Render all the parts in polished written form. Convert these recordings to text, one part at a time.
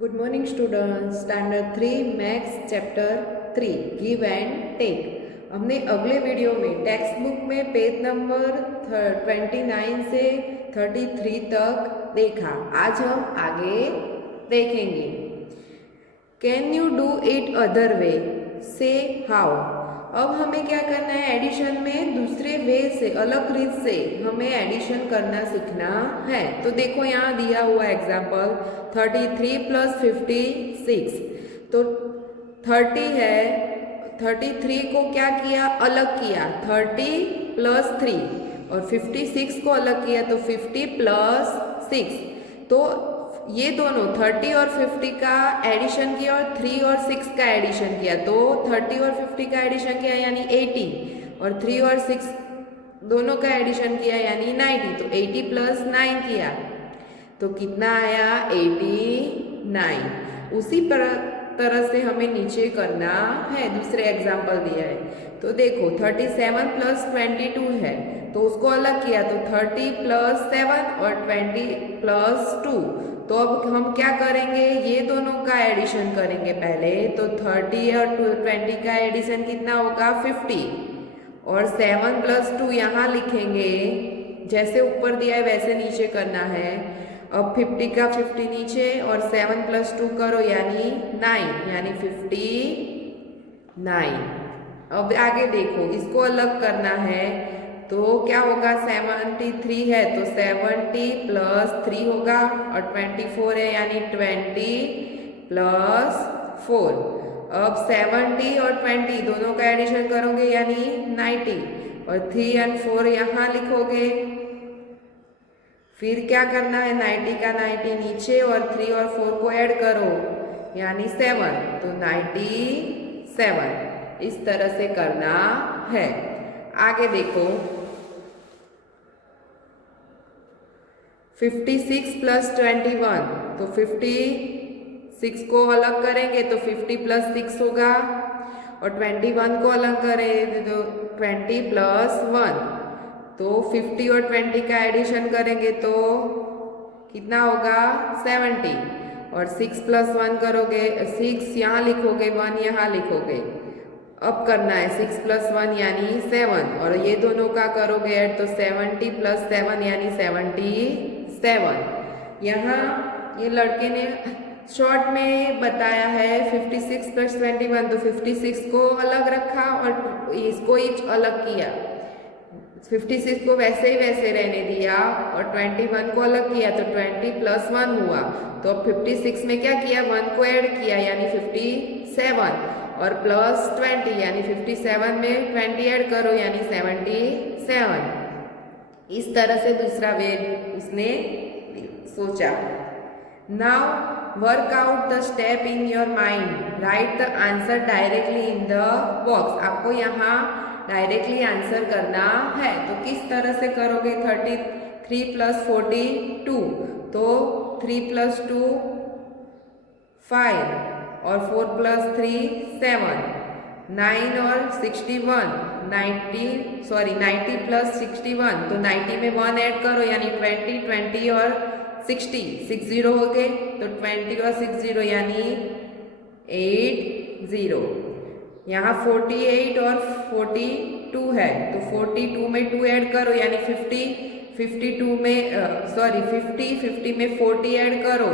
Good morning students. Standard 3 maths chapter 3 give and take. हमने अगले video में text book में पेज नंबर 29 से 33 तक देखा। आज हम आगे देखेंगे। Can you do it other way, say how. अब हमें क्या करना है, एडिशन में दूसरे वे से, अलग रीत से हमें एडिशन करना सीखना है। तो देखो यहाँ दिया हुआ एग्जाम्पल 33 + 56। तो 30 है, 33 को क्या किया, अलग किया 30 + 3, और 56 को अलग किया तो 50 + 6। तो ये दोनों 30 और 50 का एडिशन किया और 3 और 6 का एडिशन किया, तो 30 और 50 का एडिशन किया यानी 80, और 3 और 6 दोनों का एडिशन किया यानी 90। तो 80 + 9 किया तो कितना आया, 89। उसी तरह से हमें नीचे करना है। दूसरे एग्जाम्पल दिया है तो देखो 37 + 22 है, तो उसको अलग किया तो 30 + 7 और 20 + 2। तो अब हम क्या करेंगे, ये दोनों का एडिशन करेंगे पहले। तो 30 और 20 का एडिशन कितना होगा, 50, और 7 + 2 यहाँ लिखेंगे, जैसे ऊपर दिया है वैसे नीचे करना है। अब 50 का 50 नीचे और 7 + 2 करो यानी 9, यानी 59। अब आगे देखो, इसको अलग करना है तो क्या होगा, 73 है तो 70 + 3 होगा, और 24 है यानी 20 + 4। अब 70 और 20 दोनों का एडिशन करोगे यानी 90, और 3 और 4 यहाँ लिखोगे। फिर क्या करना है, 90 का 90 नीचे और 3 और 4 को ऐड करो यानी 7, तो 97। इस तरह से करना है। आगे देखो 56 + 21, तो 56 को अलग करेंगे तो 50 + 6 होगा, और 21 को अलग करेंगे तो 20 + 1। तो 50 और 20 का एडिशन करेंगे तो कितना होगा, 70, और 6 + 1 करोगे, 6 यहाँ लिखोगे, 1 यहाँ लिखोगे। अब करना है 6 + 1 यानी 7, और ये दोनों का करोगे ऐड तो 70 + 7 यानी 77। यहाँ ये लड़के ने शॉर्ट में बताया है 56 + 21, तो 56 को अलग रखा और इसको ही अलग किया। 56 को वैसे ही वैसे रहने दिया और 21 को अलग किया तो 20 + 1 हुआ। तो अब 56 में क्या किया, 1 को ऐड किया यानी 57, और +20 यानी 57 में 20 ऐड करो यानी 77। इस तरह से दूसरा वे उसने सोचा। Now work out the step in your mind, right the answer directly in the box. आपको यहाँ डायरेक्टली आंसर करना है, तो किस तरह से करोगे, 33 + 42, तो 3 + 2 5, और 4 + 3 7, 9 और 61 90 + 61, तो 90 में 1 ऐड करो यानी 20 और 60 हो गए, तो 20 और 60 यानी 80। यहाँ 48 और 42 है, तो 42 में 2 ऐड करो यानी 50, 50 में 40 ऐड करो,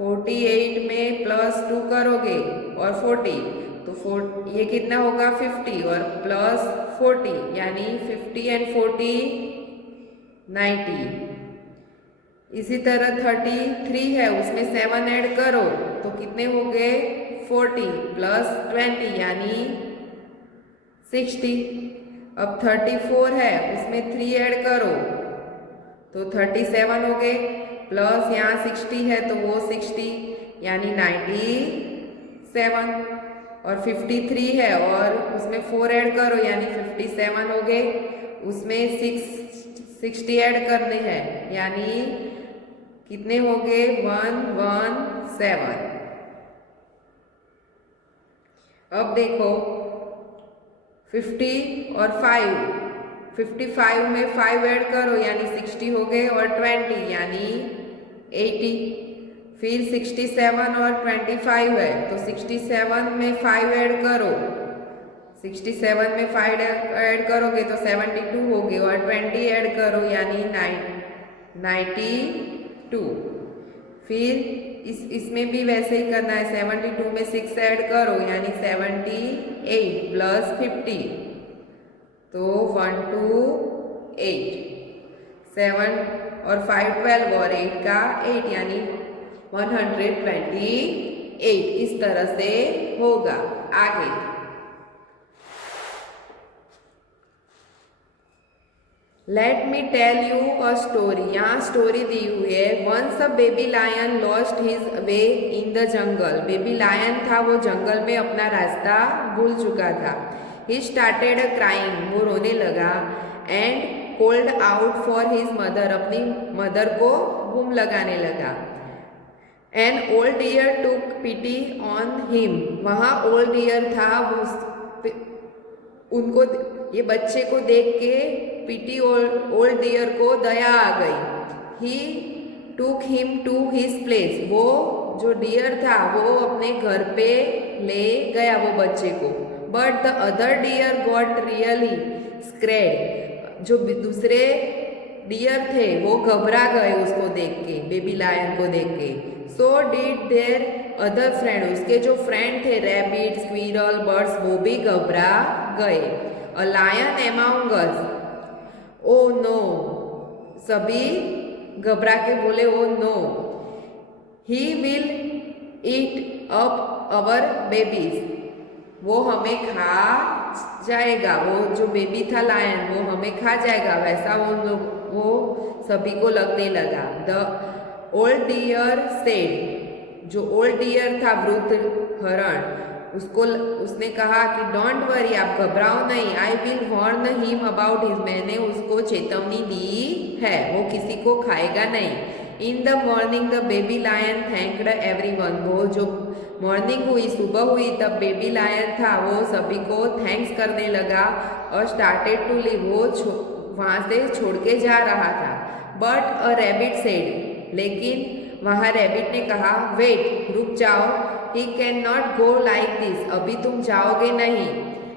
48 में +2 करोगे और 40, तो ये कितना होगा, 50 और +40 यानी 50 और 40 90। इसी तरह 33 है, उसमें 7 ऐड करो तो कितने हो गए, 40 + 20 यानी 60। अब 34 है, उसमें 3 ऐड करो तो 37 हो गए, प्लस यहाँ 60 है तो वो 60 यानी 97। और 53 है और उसमें 4 ऐड करो यानी 57 हो गए, उसमें 60 ऐड करने हैं यानी कितने हो गए, 117। अब देखो 50 और 5, 55 में 5 ऐड करो यानी 60 हो गए, और 20 यानी 80। फिर 67 और 25 है, तो 67 में 5 ऐड करो, 67 में 5 ऐड करोगे तो 72 होगी, और 20 ऐड करो यानी 92। फिर इसमें भी वैसे ही करना है, 72 में 6 ऐड करो यानी 78 प्लस 50, तो 128, 7 और 5 12 और 8 का 8 यानी 128। इस तरह से होगा। आगे let me tell you a story, यहाँ स्टोरी दी हुई है। Once a baby lion lost his way in the jungle, baby lion था, वो जंगल में अपना रास्ता भूल चुका था। ही स्टार्टेड अ क्राइंग, वो रोने लगा, and called out for his mother, अपनी मदर को बूम लगाने लगा। An old deer took pity on him, वहाँ ओल्ड डियर था, उनको ये बच्चे को देख के पिटी ओल्ड डियर को दया आ गई। He took him to his place, वो जो डियर था वो अपने घर पे ले गया वो बच्चे को। But the other deer got really scared, जो दूसरे डियर थे वो घबरा गए उसको देख के, बेबी लायन को देख के। So did their other friend, उसके जो फ्रेंड थे रैबिट, स्क्विरल, बर्ड्स, वो भी घबरा गए। A lion among us, oh no, सभी घबरा के बोले oh no. He will eat up our babies, वो हमें खा जाएगा, वो जो बेबी था लायन वो हमें खा जाएगा, वैसा वो सभी को लगने लगा। द ओल्ड डियर सेड, जो ओल्ड डियर था वृद्ध हरण, उसने कहा कि डोंट वरी, आप घबराओ नहीं, I will warn him about his, मैंने उसको चेतावनी दी है, वो किसी को खाएगा नहीं। In the morning the baby lion thanked everyone, वो जो मॉर्निंग हुई, सुबह हुई, तब बेबी लायन था वो सभी को थैंक्स करने लगा और स्टार्टेड टू लीव, वो वहाँ से छोड़ के जा रहा था। बट अ रैबिट सेड, लेकिन वहाँ रैबिट ने कहा वेट, रुक जाओ, he can not go like this, अभी तुम जाओगे नहीं।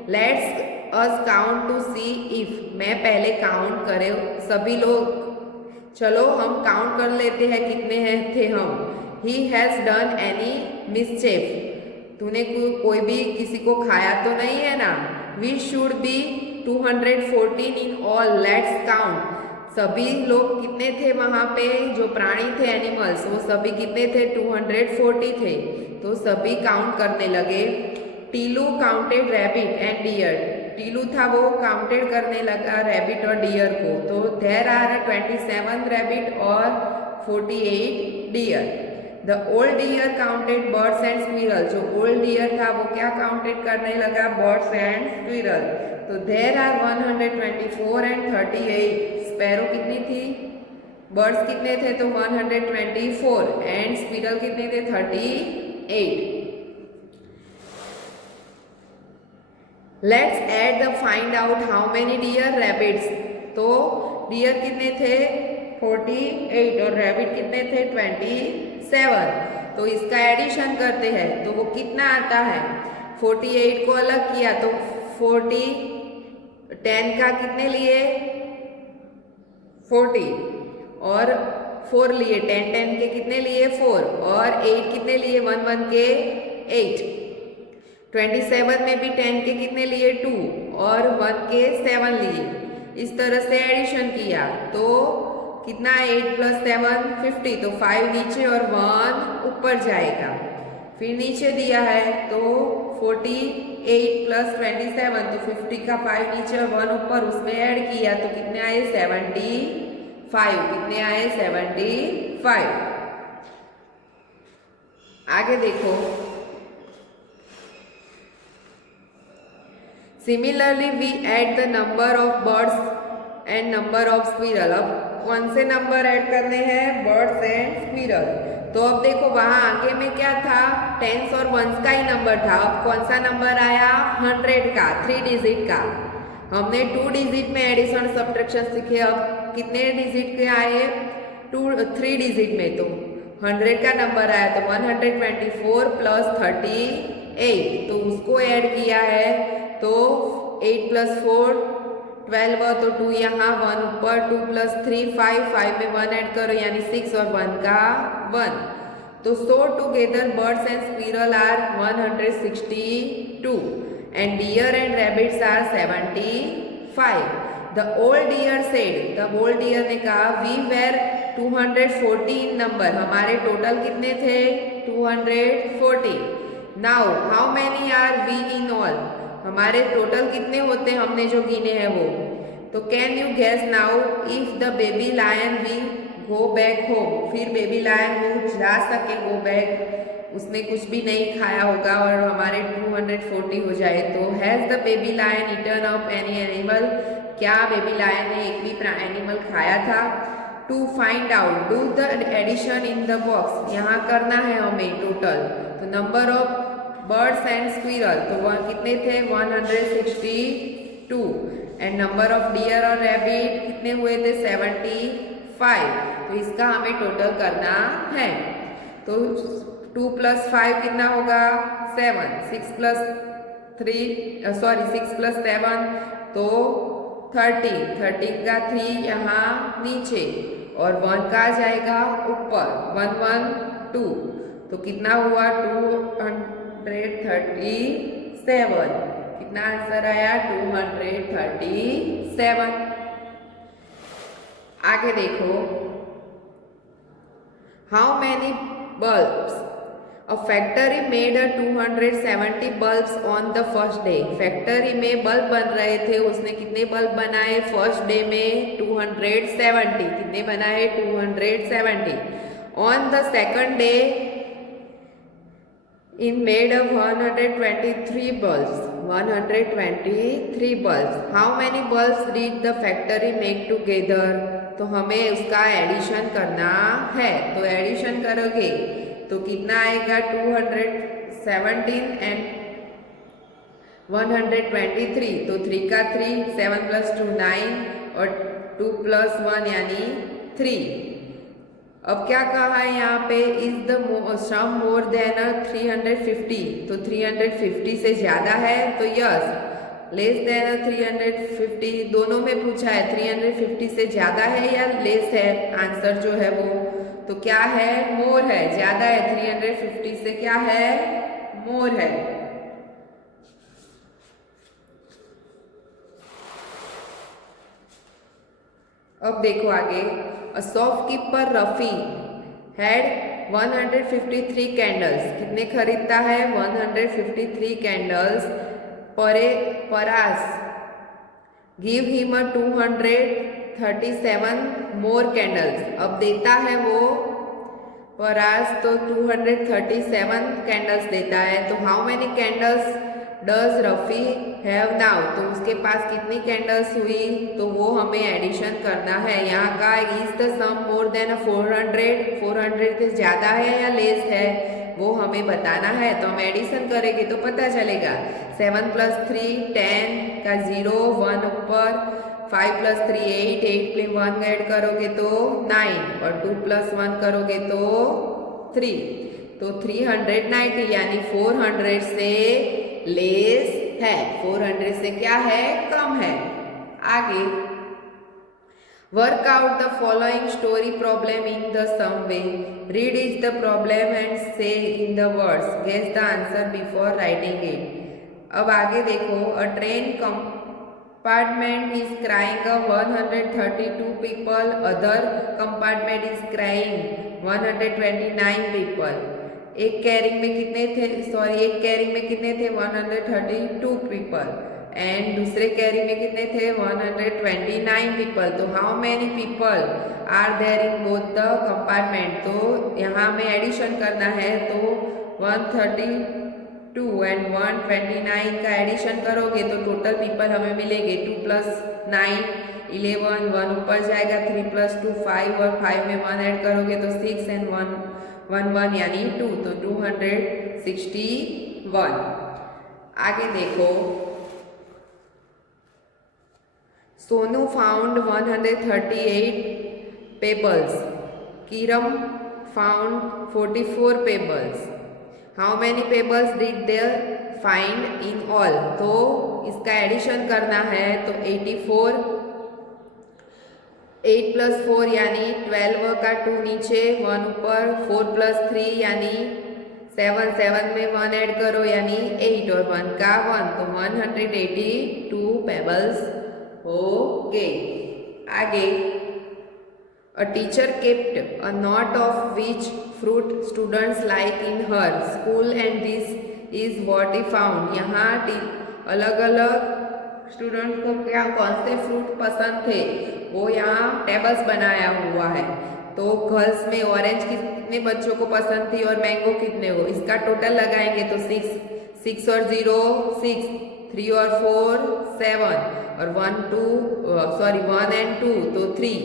Let's us count to see if, मैं पहले काउंट करे, सभी लोग चलो हम काउंट कर लेते हैं कितने हैं थे हम। ही हैज़ डन एनी मिसचेफ, तूने कोई भी किसी को खाया तो नहीं है ना। We should be 214 in all, let's count, सभी लोग कितने थे वहाँ पे, जो प्राणी थे एनिमल्स, वो सभी कितने थे, 240 थे। तो सभी काउंट करने लगे। Tilu counted rabbit and deer, Tilu था वो काउंटेड करने लगा रैबिट और डियर को, तो देयर आर 27 रैबिट और 48 deer. The old deer counted birds and squirrel, जो ओल्ड डियर था वो क्या काउंटेड करने लगा, बर्ड्स एंड स्क्विरल। तो देयर आर 124 एंड 38, स्पैरो कितनी थी, बर्ड्स कितने थे, तो 124, एंड स्क्विरल कितने थे, 38। Let's add the find out how many deer rabbits, तो डियर कितने थे, 48, और रैबिट कितने थे, 27। तो इसका एडिशन करते हैं तो वो कितना आता है, 48 को अलग किया तो 40, 10 का कितने लिए 40, और 4 लिए, 10 के कितने लिए 4, और 8 कितने लिए 1 के 8। 27 में भी 10 के कितने लिए 2, और 1 के 7 लिए। इस तरह से एडिशन किया तो कितना 8 + 7 50, तो 5 नीचे और 1 ऊपर जाएगा। फिर नीचे दिया है तो 48 + 27, तो 50 का 5 नीचे और 1 ऊपर, उसमें ऐड किया तो कितने आए 75, कितने आए 75। आगे देखो, similarly we add the number of birds and number of squirrel, अब कौन से नंबर ऐड करने हैं, बर्ड्स एंड स्क्विरल। तो अब देखो वहाँ आगे में क्या था, टेंस और वंस का ही नंबर था, अब कौन सा नंबर आया 100 का, 3 डिजिट का। हमने 2 डिजिट में एडिशन सब्ट्रैक्शन सीखे, अब कितने डिजिट के आए 3 डिजिट में, तो 100 का नंबर आया तो 124 प्लस 38, तो उसको ऐड किया है तो 8 प्लस 4 12, तो 2 यहाँ 1 ऊपर, 2 प्लस 3 5, 5 में 1 ऐड करो यानी 6 और 1 का 1, तो so together birds and squirrel are 162 and deer and rabbits are 75. The old deer said, the old deer ने कहा we were 240 in number, हमारे टोटल कितने थे 240. Now how many are we in all, हमारे टोटल कितने होते हमने जो गिने हैं वो, तो can you guess now if the baby lion we go back home, फिर बेबी लायन वो जा सके गो बैक, उसने कुछ भी नहीं खाया होगा और हमारे 240 हो जाए, तो has the baby lion eaten up any animal, क्या बेबी लायन ने एक भी एनिमल खाया था। To find out do the addition in the box, यहाँ करना है हमें टोटल, तो number of birds and squirrel, तो वह कितने थे 162 एंड नंबर ऑफ डियर और रैबिट कितने हुए थे 75, तो इसका हमें टोटल करना है। तो 2 प्लस 5 कितना होगा 7, 6 प्लस 7 तो 30 का 3 यहाँ नीचे और 1 का आ जाएगा ऊपर 112, तो कितना हुआ 237, कितना आंसर आया 237। आगे देखो, how many bulbs, a factory made 270 bulbs on the first day, factory में बल्ब बन रहे थे, उसने कितने बल्ब बनाए फर्स्ट डे में 270, कितने बनाए 270, on the second day in made 123 bulbs, 123 bulbs, how many bulbs did the factory make together, तो हमें उसका एडिशन करना है, तो एडिशन करोगे तो कितना आएगा 217 एंड 123, तो 3 का 3, 7 प्लस 2 9 और 2 प्लस 1 यानी 3। अब क्या कहा है यहाँ पे, is the sum more than 350, तो 350 से ज़्यादा है तो यस, लेस देन 350, दोनों में पूछा है 350 से ज़्यादा है या लेस है, आंसर जो है वो तो क्या है मोर है, ज़्यादा है, 350 से क्या है मोर है। अब देखो आगे, a shopkeeper Rafi had 153 candles, कितने खरीदता है 153 कैंडल्स, परास गिव हिम 237 मोर कैंडल्स, अब देता है वो परास तो 237 कैंडल्स देता है, तो how many candles does Rafi have now, तो उसके पास कितनी कैंडल्स हुई, तो वो हमें एडिशन करना है। यहाँ का is the sum more than 400 से ज़्यादा है या लेस है वो हमें बताना है, तो हम एडिशन करेंगे तो पता चलेगा। 7 प्लस 3 10 का 0 1 ऊपर, 5 प्लस 3 8 पे 1 ऐड करोगे तो 9 और 2 प्लस 1 करोगे तो 3, तो 390 यानी 400 से लेस है, 400 से क्या है कम है। आगे, work out the following story problem in the same way, read is the problem and say in the words, guess the answer before writing it. अब आगे देखो, a train compartment is crying 132 people, other compartment is crying 129 people, एक carrying में कितने थे, एक carrying में कितने थे 132 पीपल एंड दूसरे कैरिंग में कितने थे 129 पीपल, तो how many people are there in both the compartment, तो यहाँ हमें एडिशन करना है, तो 132 एंड 129 का एडिशन करोगे तो टोटल पीपल हमें मिलेंगे 2 प्लस 9 11, 1 ऊपर जाएगा, 3 प्लस 2 5 और 5 में 1 ऐड करोगे तो 6 एंड 1 यानी 2, तो 261। आगे देखो, Sonu found 138 pebbles, Kiran found 44 pebbles. How many pebbles did they find in all? तो इसका एडिशन करना है तो 84, 8 + 4 यानी 12 का 2 नीचे 1 ऊपर, 4 + 3 यानी 7, 7 में 1 ऐड करो यानी 8 और 1 का 1 तो 182 पेबल्स हो गए। आगे A teacher kept a note of which fruit students like in her school and this is what he found. यहाँ अलग अलग स्टूडेंट को क्या कौन से फ्रूट पसंद थे वो यहाँ टेबल्स बनाया हुआ है। तो गर्ल्स में ऑरेंज कितने बच्चों को पसंद थी और मैंगो कितने को, इसका टोटल लगाएंगे तो 6 और 0 6, 3 और 4 7 और 1 and 2 तो 3,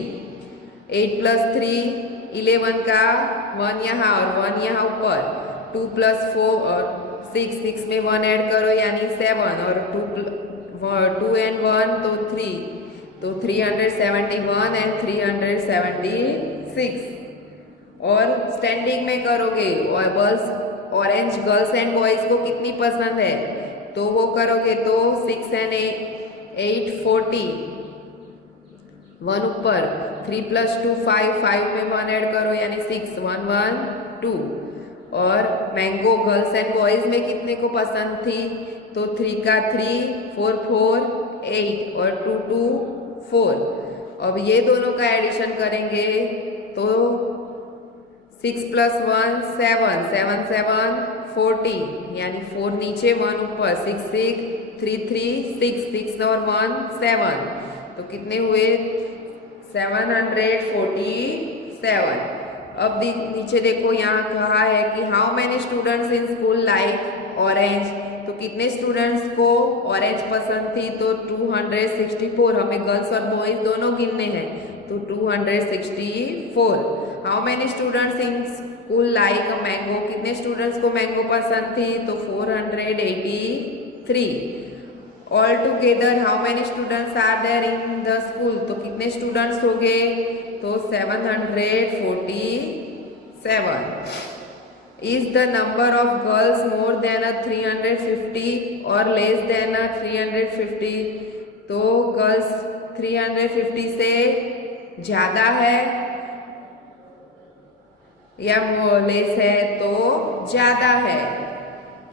8 + 3 11 का 1 यहाँ और 1 यहाँ ऊपर, 2 + 4 और 6 में 1 ऐड करो यानी 7 और 2 and 1 तो 3 तो 371 and 376 और स्टैंडिंग में करोगे और ऑरेंज गर्ल्स एंड बॉयज को कितनी पसंद है तो वो करोगे तो 6 and 8 40, 1 ऊपर, 3 + 2 5 में 1 ऐड करो यानी 6 1 1 2 और मैंगो गर्ल्स एंड बॉयज में कितने को पसंद थी तो 3 का 3 4 4 8 और 2 2 4। अब ये दोनों का एडिशन करेंगे तो 6 + 1 7 7 7 14 यानी 4 नीचे 1 ऊपर, 6 6 3 3 6 और 1 7 तो कितने हुए 747। अब नीचे देखो यहाँ कहा है कि how many students in school like orange, तो कितने स्टूडेंट्स को ऑरेंज पसंद थी तो 264, हमें गर्ल्स और बॉयज दोनों गिनने हैं तो 264। How many students in school like mango, कितने स्टूडेंट्स को मैंगो पसंद थी तो 483। All together how many students are there in the school, तो कितने स्टूडेंट्स हो गए तो 747। Is the number of girls more than 350 और लेस देन 350, तो गर्ल्स 350 से ज़्यादा है या लेस है तो ज़्यादा है,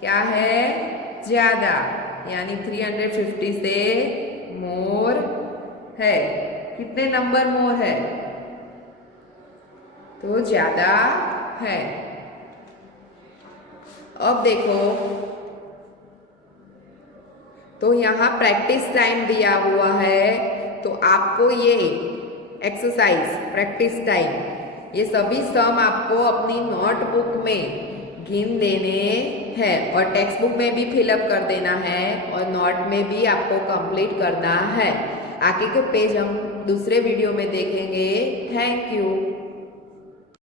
क्या है ज़्यादा यानी 350 से मोर है। कितने नंबर मोर है तो ज़्यादा है। अब देखो तो यहाँ प्रैक्टिस टाइम दिया हुआ है तो आपको ये एक्सरसाइज प्रैक्टिस टाइम ये सभी सम आपको अपनी नोटबुक में गिन देने हैं और टेक्स्ट बुक में भी फिलअप कर देना है और नोट में भी आपको कंप्लीट करना है। आगे के पेज हम दूसरे वीडियो में देखेंगे। Thank you.